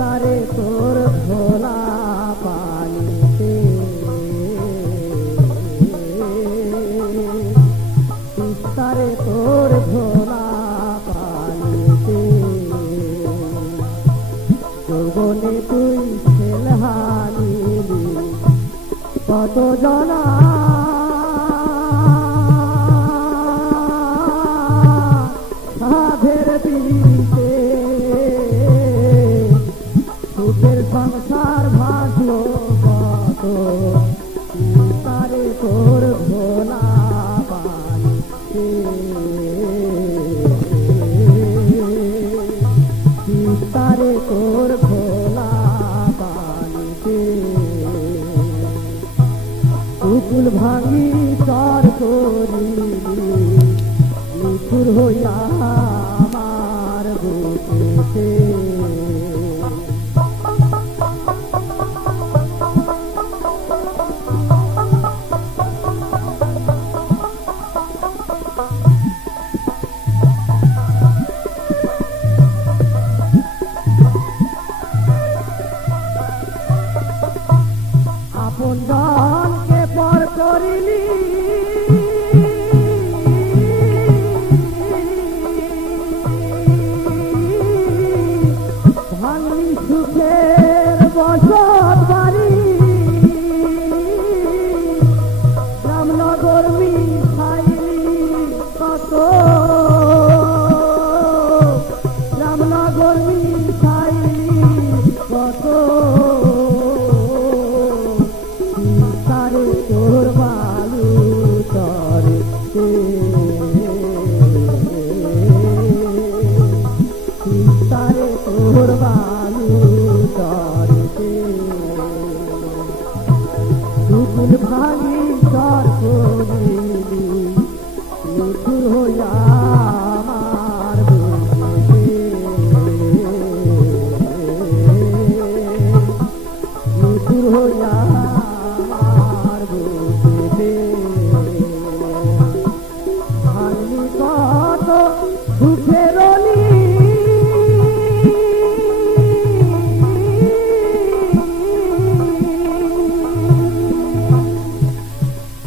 তারে তোর ভোলা পানিতে তারে তোর ভোলা পানিতে যৌবনে তুই ছেলহানিলি কত জনা সাধের পিড়িতে সুখের সংসার ভাসলো কত তারে তোর ভোলা পানিতে তারে তোর ভোলা পানিতে কুকুল ভাঙি চর করিলি নিঠুর হইয়া আমার বুকেতে আপন জনকে পর করিলি ভাঙলি সুখের বসত বাড়ি রামনগর মিশাইলি কত রামনগর মিশাইলি কত তারে তোর বালু চরে তারে তোর বালু চরে দুকুল ভাঙি চর করিলি নিঠুর হইয়া